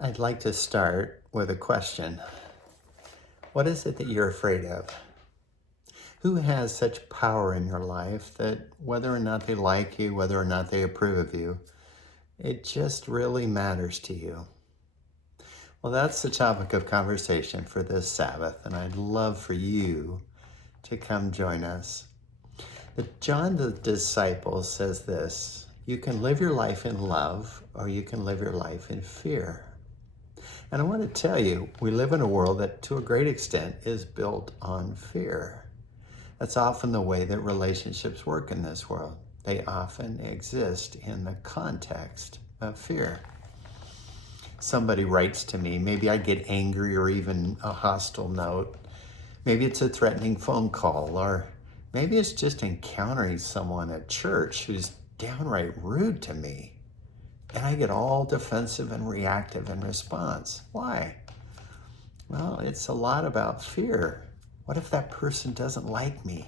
I'd like to start with a question. What is it that you're afraid of? Who has such power in your life that whether or not they like you, whether or not they approve of you, it just really matters to you? Well, that's the topic of conversation for this Sabbath, and I'd love for you to come join us. John the disciple says this: you can live your life in love or you can live your life in fear. And I want to tell you, we live in a world that to a great extent is built on fear. That's often the way that relationships work in this world. They often exist in the context of fear. Somebody writes to me, maybe I get angry or even a hostile note. Maybe it's a threatening phone call, or maybe it's just encountering someone at church who's downright rude to me. And I get all defensive and reactive in response. Why? Well, it's a lot about fear. What if that person doesn't like me?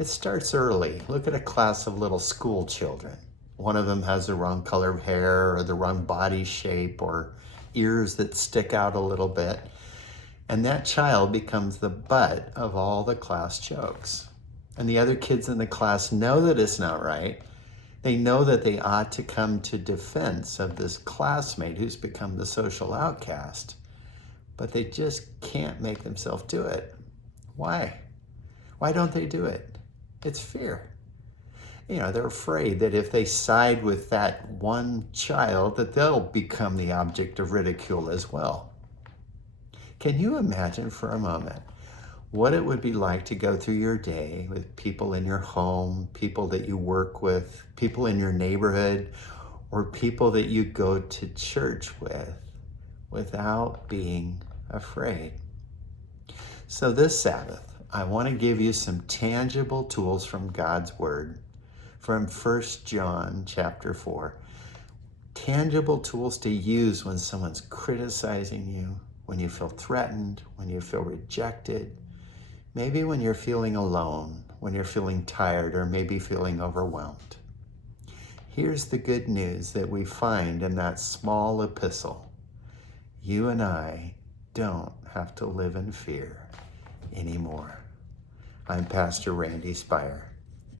It starts early. Look at a class of little school children. One of them has the wrong color of hair or the wrong body shape or ears that stick out a little bit. And that child becomes the butt of all the class jokes. And the other kids in the class know that it's not right. They know that they ought to come to defense of this classmate who's become the social outcast, but they just can't make themselves do it. Why? Why don't they do it? It's fear. They're afraid that if they side with that one child, that they'll become the object of ridicule as well. Can you imagine for a moment what it would be like to go through your day with people in your home, people that you work with, people in your neighborhood, or people that you go to church with without being afraid? So this Sabbath, I want to give you some tangible tools from God's Word, from 1 John chapter 4. Tangible tools to use when someone's criticizing you, when you feel threatened, when you feel rejected, maybe when you're feeling alone, when you're feeling tired, or maybe feeling overwhelmed. Here's the good news that we find in that small epistle. You and I don't have to live in fear anymore. I'm Pastor Randy Speyer.